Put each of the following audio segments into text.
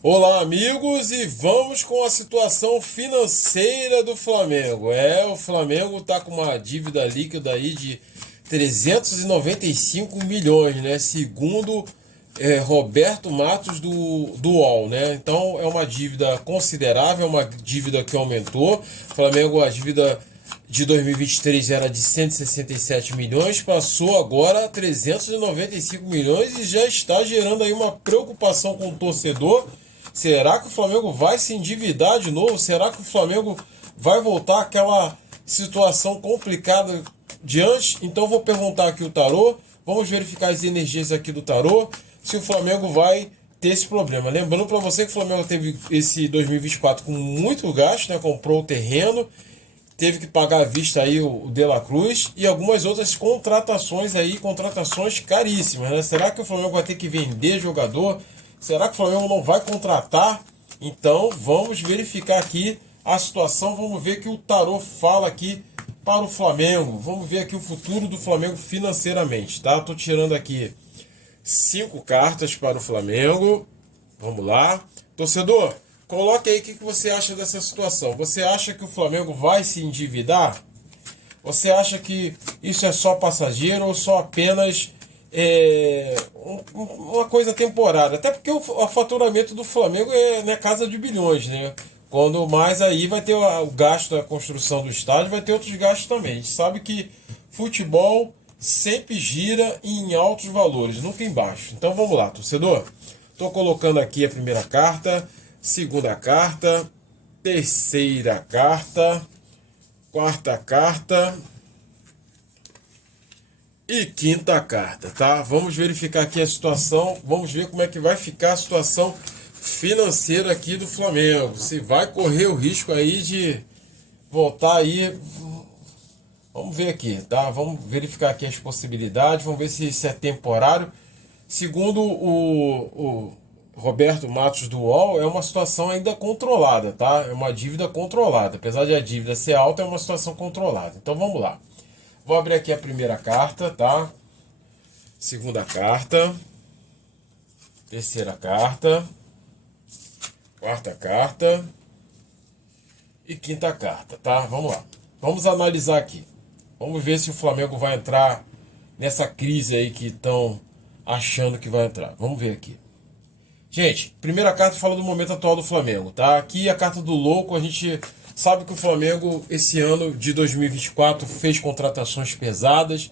Olá, amigos, e vamos com a situação financeira do Flamengo. O Flamengo tá com uma dívida líquida aí de 395 milhões, né? Segundo Roberto Matos do UOL, né? Então é uma dívida considerável, é uma dívida que aumentou. Flamengo, a dívida de 2023 era de 167 milhões, passou agora a 395 milhões e já está gerando aí uma preocupação com o torcedor. Será que o Flamengo vai se endividar de novo? Será que o Flamengo vai voltar àquela situação complicada de antes? Então vou perguntar aqui o tarô, vamos verificar as energias aqui do tarô, se o Flamengo vai ter esse problema. Lembrando para você que o Flamengo teve esse 2024 com muito gasto, né? Comprou o terreno, teve que pagar à vista aí o De La Cruz e algumas outras contratações aí, contratações caríssimas, né? Será que o Flamengo vai ter que vender jogador? Será que o Flamengo não vai contratar? Então vamos verificar aqui a situação, vamos ver o que o tarô fala aqui para o Flamengo. Vamos ver aqui o futuro do Flamengo financeiramente, tá? Tô tirando aqui 5 cartas para o Flamengo. Vamos lá. Torcedor, coloque aí o que você acha dessa situação. Você acha que o Flamengo vai se endividar? Você acha que isso é só passageiro ou só apenas uma coisa temporária? Até porque o faturamento do Flamengo é na casa de bilhões, né? Quando mais aí vai ter o gasto da construção do estádio, vai ter outros gastos também. A gente sabe que futebol sempre gira em altos valores, nunca em baixo. Então vamos lá, torcedor. Estou colocando aqui a primeira carta, segunda carta, terceira carta, quarta carta e quinta carta, tá? Vamos verificar aqui a situação, vamos ver como é que vai ficar a situação financeira aqui do Flamengo. Se vai correr o risco aí de voltar aí. Vamos ver aqui, tá? Vamos verificar aqui as possibilidades, vamos ver se isso é temporário. Segundo o Roberto Matos do UOL, é uma situação ainda controlada, tá? É uma dívida controlada. Apesar de a dívida ser alta, é uma situação controlada. Então vamos lá. Vou abrir aqui a primeira carta, tá? Segunda carta. Terceira carta. Quarta carta. E quinta carta, tá? Vamos lá. Vamos analisar aqui. Vamos ver se o Flamengo vai entrar nessa crise aí que estão achando que vai entrar. Vamos ver aqui. Gente, primeira carta fala do momento atual do Flamengo, tá? Aqui a carta do louco, a gente sabe que o Flamengo esse ano de 2024 fez contratações pesadas,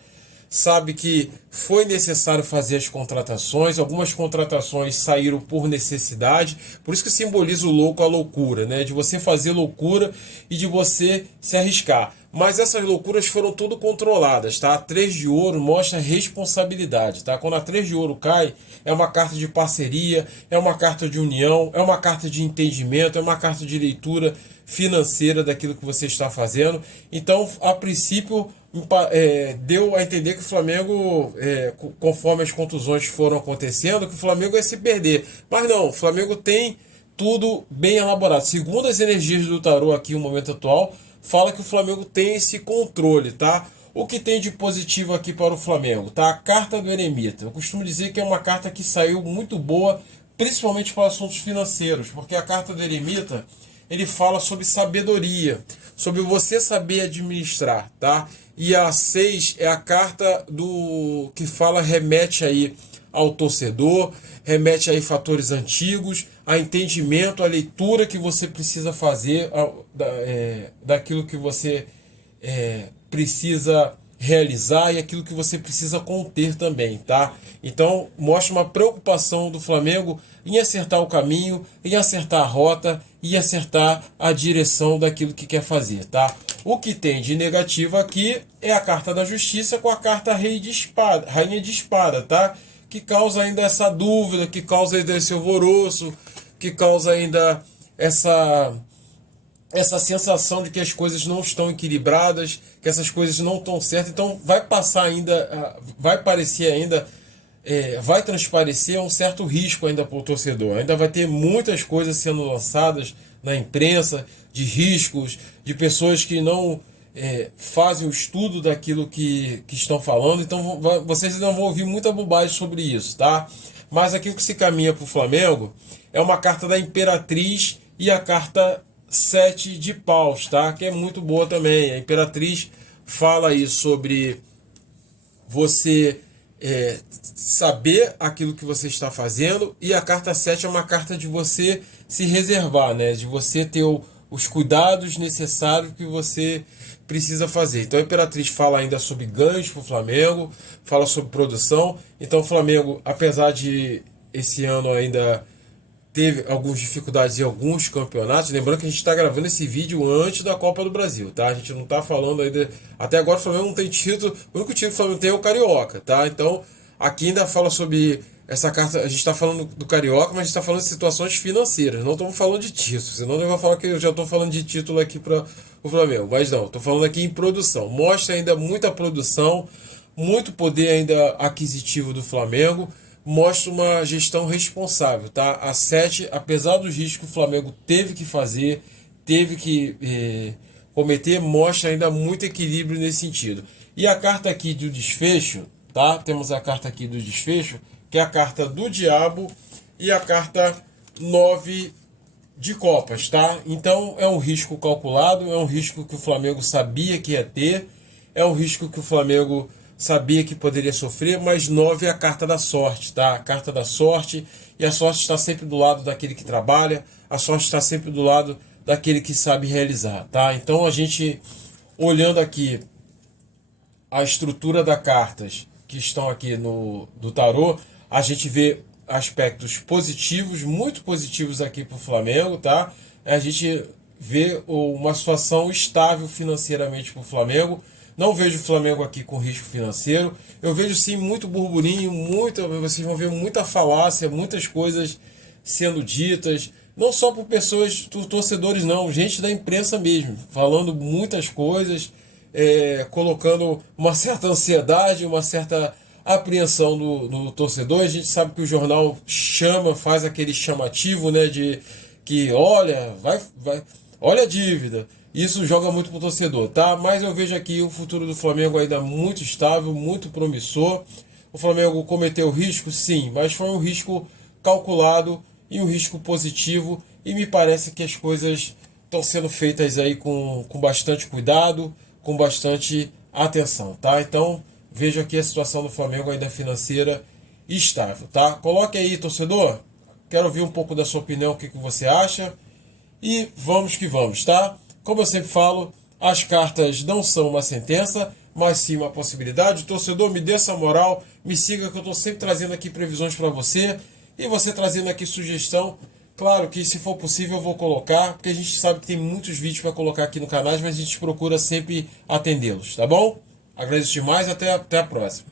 sabe que foi necessário fazer as contratações, algumas contratações saíram por necessidade, por isso que simboliza o louco, a loucura, né? De você fazer loucura e de você se arriscar. Mas essas loucuras foram tudo controladas, tá? A 3 de ouro mostra responsabilidade, tá? Quando a 3 de ouro cai, é uma carta de parceria, é uma carta de união, é uma carta de entendimento, é uma carta de leitura financeira daquilo que você está fazendo. Então, a princípio, deu a entender que o Flamengo, conforme as contusões foram acontecendo, que o Flamengo ia se perder. Mas não, o Flamengo tem tudo bem elaborado. Segundo as energias do tarô aqui, no momento atual, fala que o Flamengo tem esse controle, tá? O que tem de positivo aqui para o Flamengo, tá? A carta do eremita. Eu costumo dizer que é uma carta que saiu muito boa, principalmente para assuntos financeiros, porque a carta do eremita, ele fala sobre sabedoria, sobre você saber administrar, tá? E a 6 é a carta do que fala, remete aí ao torcedor, remete aí fatores antigos, a entendimento, a leitura que você precisa fazer daquilo que você precisa realizar e aquilo que você precisa conter também, tá? Então mostra uma preocupação do Flamengo em acertar o caminho, em acertar a rota e acertar a direção daquilo que quer fazer, tá? O que tem de negativo aqui é a carta da justiça com a carta rei de espada, rainha de espada, tá? Que causa ainda essa dúvida, que causa ainda esse alvoroço, que causa ainda essa sensação de que as coisas não estão equilibradas, que essas coisas não estão certas. Então vai passar ainda, vai parecer ainda, vai transparecer um certo risco ainda para o torcedor. Ainda vai ter muitas coisas sendo lançadas na imprensa, de riscos, de pessoas que não fazem o estudo daquilo que estão falando. Então vocês ainda vão ouvir muita bobagem sobre isso, tá? Mas aqui o que se caminha para o Flamengo é uma carta da Imperatriz e a carta 7 de paus, tá? Que é muito boa também. A Imperatriz fala aí sobre você saber aquilo que você está fazendo, e a carta 7 é uma carta de você se reservar, né? De você ter os cuidados necessários que você precisa fazer. Então a Imperatriz fala ainda sobre ganhos para o Flamengo, fala sobre produção. Então o Flamengo, apesar de esse ano ainda teve algumas dificuldades em alguns campeonatos, lembrando que a gente está gravando esse vídeo antes da Copa do Brasil, tá? A gente não está falando ainda. Até agora o Flamengo não tem título, o único título que o Flamengo tem é o Carioca, tá? Então aqui ainda fala sobre essa carta. A gente está falando do Carioca, mas a gente está falando de situações financeiras, não estamos falando de título, senão eu vou falar que eu já estou falando de título aqui para o Flamengo, mas não, estou falando aqui em produção. Mostra ainda muita produção, muito poder ainda aquisitivo do Flamengo. Mostra uma gestão responsável, tá? A 7, apesar dos riscos que o Flamengo teve que fazer, teve que cometer, mostra ainda muito equilíbrio nesse sentido. E a carta aqui do desfecho, tá? Temos a carta aqui do desfecho, que é a carta do diabo e a carta 9 de copas, tá? Então é um risco calculado, é um risco que o Flamengo sabia que ia ter, é um risco que o Flamengo sabia que poderia sofrer, mas 9 é a carta da sorte, tá? A carta da sorte, e a sorte está sempre do lado daquele que trabalha, a sorte está sempre do lado daquele que sabe realizar, tá? Então a gente, olhando aqui a estrutura das cartas que estão aqui do tarô, a gente vê aspectos positivos, muito positivos aqui para o Flamengo, tá? A gente vê uma situação estável financeiramente para o Flamengo. Não vejo o Flamengo aqui com risco financeiro. Eu vejo sim muito burburinho, vocês vão ver muita falácia, muitas coisas sendo ditas, não só por pessoas, torcedores não, gente da imprensa mesmo, falando muitas coisas, colocando uma certa ansiedade, uma certa apreensão do torcedor. A gente sabe que o jornal faz aquele chamativo, né, de que olha a dívida. Isso joga muito pro torcedor, tá? Mas eu vejo aqui o futuro do Flamengo ainda muito estável, muito promissor. O Flamengo cometeu risco, sim, mas foi um risco calculado e um risco positivo. E me parece que as coisas estão sendo feitas aí com bastante cuidado, com bastante atenção, tá? Então vejo aqui a situação do Flamengo ainda financeira estável, tá? Coloque aí, torcedor. Quero ouvir um pouco da sua opinião, o que você acha. E vamos que vamos, tá? Como eu sempre falo, as cartas não são uma sentença, mas sim uma possibilidade. Torcedor, me dê essa moral, me siga que eu estou sempre trazendo aqui previsões para você, e você trazendo aqui sugestão. Claro que se for possível eu vou colocar, porque a gente sabe que tem muitos vídeos para colocar aqui no canal, mas a gente procura sempre atendê-los, tá bom? Agradeço demais, até a próxima.